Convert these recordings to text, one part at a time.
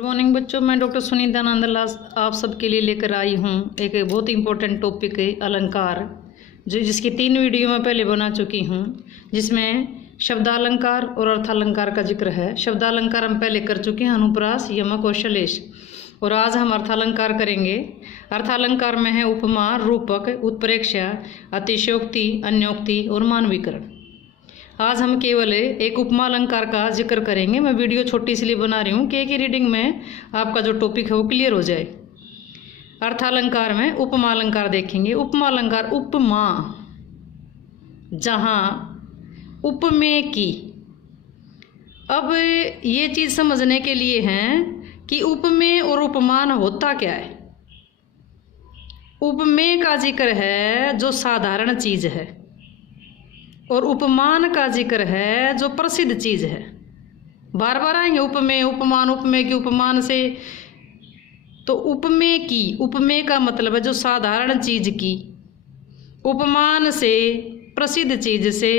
Good morning बच्चों, मैं doctor Sunita Nandlal आप सबके लिए लेकर आई हूँ एक बहुत इंपॉर्टेंट टॉपिक है अलंकार, जिसकी 3 वीडियो मैं पहले बना चुकी हूँ, जिसमें शब्दालंकार और अर्थालंकार का जिक्र है। शब्दालंकार हम पहले कर चुके हैं, अनुप्रास, यमक और श्लेष, और आज हम अर्थालंकार करेंगे। अर्थालंकार में है उपमा, रूपक, उत्प्रेक्षा, अतिशयोक्ति, अन्योक्ति और मानवीकरण। आज हम केवल एक उपमा अलंकार का जिक्र करेंगे। मैं वीडियो छोटी सी लिए बना रही हूँ कि एक ही रीडिंग में आपका जो टॉपिक है वो क्लियर हो जाए। अर्थालंकार में उपमा अलंकार देखेंगे। उपमा अलंकार, उपमा, जहाँ उपमेय की। अब ये चीज़ समझने के लिए है कि उपमेय और उपमान होता क्या है। उपमेय का जिक्र है जो साधारण चीज़ है, और उपमान का जिक्र है जो प्रसिद्ध चीज़ है। बार बार आएंगे उपमेय, उपमान, उपमेय की, उपमान से। तो उपमेय की, उपमेय का मतलब है जो साधारण चीज़ की, उपमान से, प्रसिद्ध चीज़ से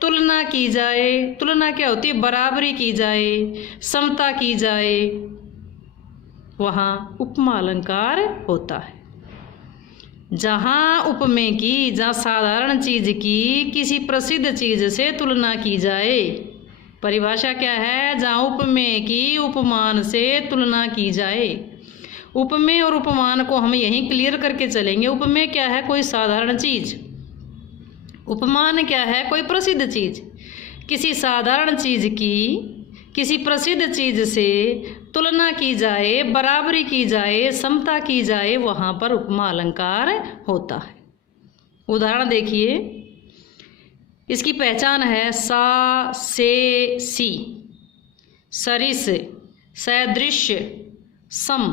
तुलना की जाए। तुलना क्या होती है? बराबरी की जाए, समता की जाए, वहाँ उपमा अलंकार होता है। जहाँ उपमेय की, जहाँ साधारण चीज़ की किसी प्रसिद्ध चीज़ से तुलना की जाए। परिभाषा क्या है? जहाँ उपमेय की उपमान से तुलना की जाए। उपमेय और उपमान को हम यहीं क्लियर करके चलेंगे। उपमेय क्या है? कोई साधारण चीज़। उपमान क्या है? कोई प्रसिद्ध चीज़। किसी साधारण चीज़ की किसी प्रसिद्ध चीज़ से तुलना की जाए, बराबरी की जाए, समता की जाए, वहाँ पर उपमा अलंकार होता है। उदाहरण देखिए, इसकी पहचान है सा, से, सी, सरिस, सदृश्य, सम।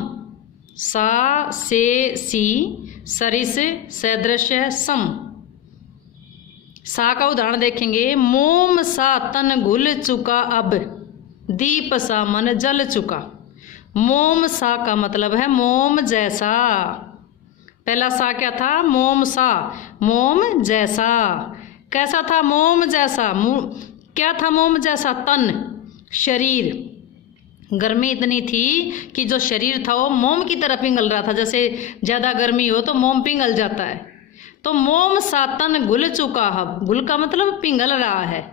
सा, से, सी, सरिस, सदृश्य, सम। सा का उदाहरण देखेंगे। मोम सा तन घुल चुका अब, दीप सा मन जल चुका। मोम सा का मतलब है मोम जैसा। पहला सा क्या था? मोम सा, मोम जैसा। कैसा था? मोम जैसा। क्या था मोम जैसा? तन, शरीर। गर्मी इतनी थी कि जो शरीर था वो मोम की तरह पिघल रहा था। जैसे ज़्यादा गर्मी हो तो मोम पिघल जाता है। तो मोम सा तन घुल चुका अब, घुल का मतलब पिघल रहा है।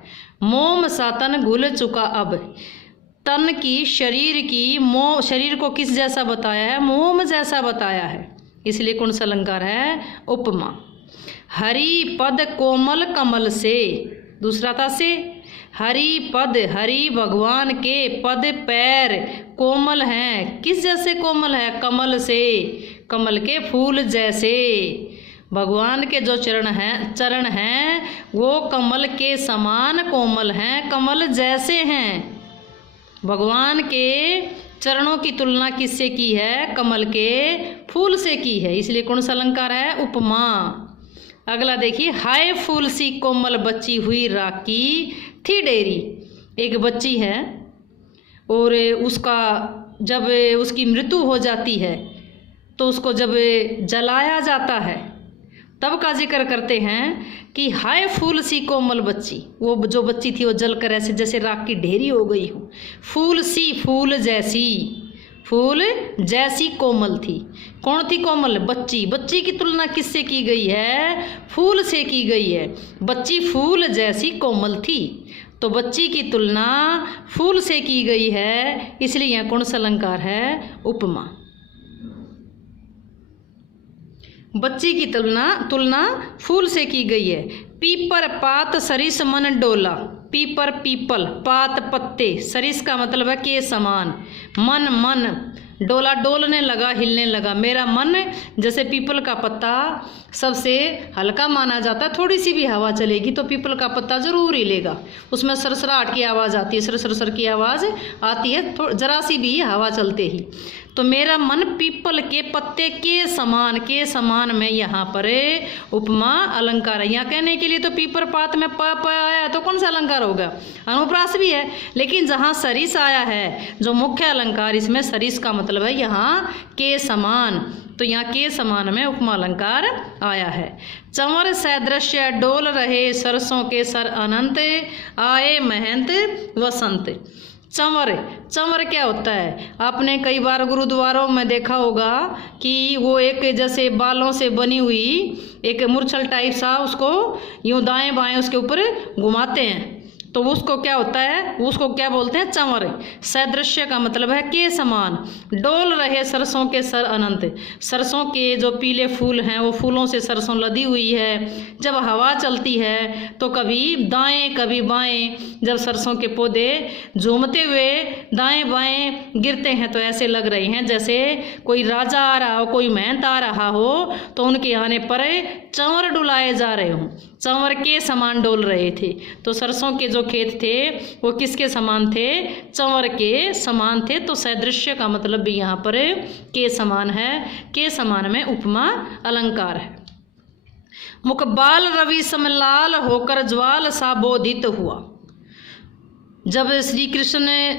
मोम सा तन घुल चुका अब। तन की, शरीर की, शरीर को किस जैसा बताया है? मोम जैसा बताया है। इसलिए कौन सा अलंकार है? उपमा। हरि पद कोमल कमल से। दूसरा था से। हरि पद, हरि भगवान के पद, पैर कोमल हैं। किस जैसे कोमल है? कमल से, कमल के फूल जैसे। भगवान के जो चरण हैं वो कमल के समान कोमल हैं, कमल जैसे हैं। भगवान के चरणों की तुलना किससे की है? कमल के फूल से की है। इसलिए कौन सा अलंकार है? उपमा। अगला देखिए, हाय फूल सी कोमल बच्ची हुई राखी थी डेरी। एक बच्ची है और उसका जब उसकी मृत्यु हो जाती है तो उसको जब जलाया जाता है तब का जिक्र करते हैं कि हाय फूल सी कोमल बच्ची। वो जो बच्ची थी वो जलकर ऐसे जैसे राख की ढेरी हो गई हो। फूल सी, फूल जैसी, फूल जैसी कोमल थी। कौन थी कोमल? बच्ची। बच्ची की तुलना किससे की गई है? फूल से की गई है। बच्ची फूल जैसी कोमल थी, तो बच्ची की तुलना फूल से की गई है। इसलिए यहाँ कौन सा अलंकार है? उपमा। बच्ची की तुलना फूल से की गई है। पीपर पात सरिस मन डोला। पीपर, पीपल, पात पत्ते, सरिस का मतलब है के समान, मन, मन, डोला डोलने लगा, हिलने लगा। मेरा मन जैसे पीपल का पत्ता सबसे हल्का माना जाता है। थोड़ी सी भी हवा चलेगी तो पीपल का पत्ता जरूर हिलेगा। उसमें सरसराहट की आवाज़ आती है, सर की आवाज़ आती है जरा सी भी हवा चलते ही। तो मेरा मन पीपल के पत्ते के समान में यहाँ पर उपमा अलंकार है। यहाँ कहने के लिए तो पीपर पात में प आया है तो कौन सा अलंकार होगा? अनुप्रास भी है। लेकिन जहाँ सरिस आया है, जो मुख्य अलंकार, इसमें सरिस का मतलब है यहाँ के समान, तो यहाँ के समान में उपमा अलंकार आया है। चंवर सदृश्य डोल रहे सरसों के सर अनंत, आए महंत वसंत। चंवर, चंवर क्या होता है? आपने कई बार गुरुद्वारों में देखा होगा कि वो एक जैसे बालों से बनी हुई एक मूर्छल टाइप सा, उसको यूं दाएं बाएं उसके ऊपर घुमाते हैं, तो उसको क्या होता है? उसको क्या बोलते हैं? चंवर। सदृश्य का मतलब है के समान। डोल रहे सरसों के सर अनंत, सरसों के जो पीले फूल हैं वो फूलों से सरसों लदी हुई है। जब हवा चलती है तो कभी दाएं कभी बाएं, जब सरसों के पौधे झूमते हुए दाएं बाएं गिरते हैं तो ऐसे लग रहे हैं जैसे कोई राजा आ रहा हो, कोई महंत आ रहा हो, तो उनके आने पर चंवर डुलाए जा रहे हों, चंवर के समान डोल रहे थे। तो सरसों के जो खेत थे वो किसके समान थे? चंवर के समान थे। तो सदृश्य का मतलब भी यहाँ पर के समान है। के समान में उपमा अलंकार है। मुखबाल रवि समलाल होकर ज्वाल सा बोधित हुआ। जब श्री कृष्ण ने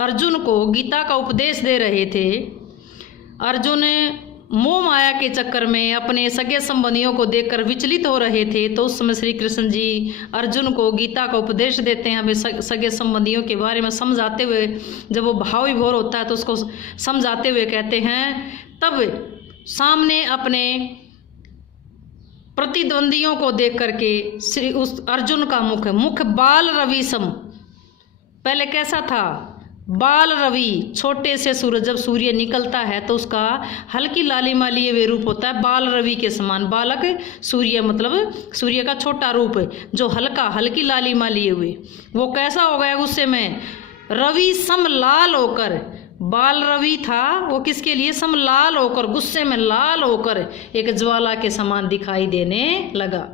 अर्जुन को गीता का उपदेश दे रहे थे, अर्जुन मोह माया के चक्कर में अपने सगे संबंधियों को देखकर विचलित हो रहे थे, तो उस समय श्री कृष्ण जी अर्जुन को गीता का उपदेश देते हैं, हमें सगे संबंधियों के बारे में समझाते हुए। जब वो भाव विभोर होता है तो उसको समझाते हुए कहते हैं, तब सामने अपने प्रतिद्वंदियों को देख करके श्री उस अर्जुन का मुख बाल रवि सम, पहले कैसा था? बाल रवि, छोटे से सूरज, जब सूर्य निकलता है तो उसका हल्की लालिमाली वे रूप होता है, बाल रवि के समान। बालक सूर्य मतलब सूर्य का छोटा रूप जो हल्का हल्की लालिमाली हुए, वो कैसा हो गया गुस्से में? रवि सम लाल होकर, बाल रवि था वो किसके लिए? सम लाल होकर, गुस्से में लाल होकर एक ज्वाला के समान दिखाई देने लगा।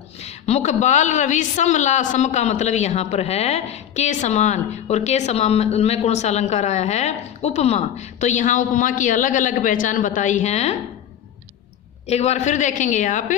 मुख बाल रवि सम ला, सम का मतलब यहाँ पर है के समान, और के समान में कौन सा अलंकार आया है? उपमा। तो यहाँ उपमा की अलग अलग पहचान बताई है। एक बार फिर देखेंगे आप।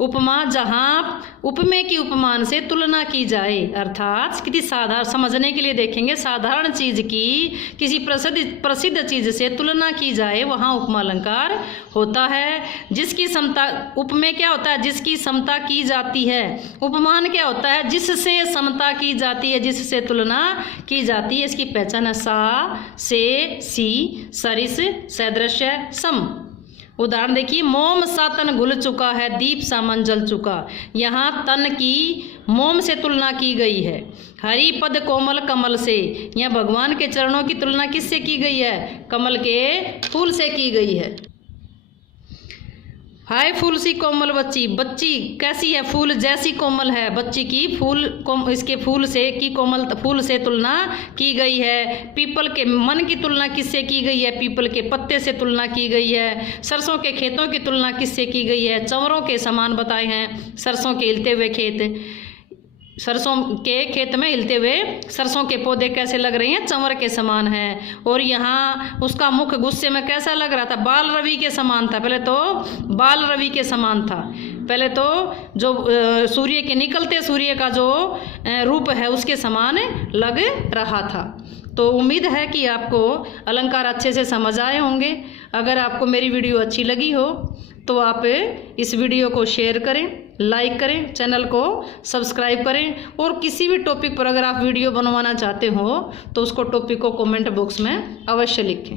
उपमा जहाँ उपमेय की उपमान से तुलना की जाए, अर्थात किसी साधारण, समझने के लिए देखेंगे, साधारण चीज की किसी प्रसिद्ध चीज से तुलना की जाए, वहाँ उपमा अलंकार होता है। जिसकी समता, उपमेय क्या होता है? जिसकी समता की जाती है। उपमान क्या होता है? जिससे समता की जाती है, जिससे तुलना की जाती है। इसकी पहचान है सा, से, सी, सरिस, सदृश्य, सम। उदाहरण देखिए, मोम सा तन घुल चुका है, दीप सा मन जल चुका। यहाँ तन की मोम से तुलना की गई है। हरि पद कोमल कमल से, यहाँ भगवान के चरणों की तुलना किससे की गई है? कमल के फूल से की गई है। हाय फूल सी कोमल बच्ची, बच्ची कैसी है? फूल जैसी कोमल है। बच्ची की इसके फूल से की कोमल फूल से तुलना की गई है। पीपल के मन की तुलना किससे की गई है? पीपल के पत्ते से तुलना की गई है। सरसों के खेतों की तुलना किससे की गई है? चंवरों के समान बताए हैं। सरसों के हिलते हुए खेत, सरसों के खेत में हिलते हुए सरसों के पौधे कैसे लग रहे हैं? चंवर के समान है। और यहाँ उसका मुख गुस्से में कैसा लग रहा था? बाल रवि के समान था। पहले तो बाल रवि के समान था, पहले तो जो सूर्य के निकलते सूर्य का जो रूप है उसके समान लग रहा था। तो उम्मीद है कि आपको अलंकार अच्छे से समझ आए होंगे। अगर आपको मेरी वीडियो अच्छी लगी हो तो आप इस वीडियो को शेयर करें, लाइक करें, चैनल को सब्सक्राइब करें, और किसी भी टॉपिक पर अगर आप वीडियो बनवाना चाहते हो तो उसको टॉपिक को कमेंट बॉक्स में अवश्य लिखें।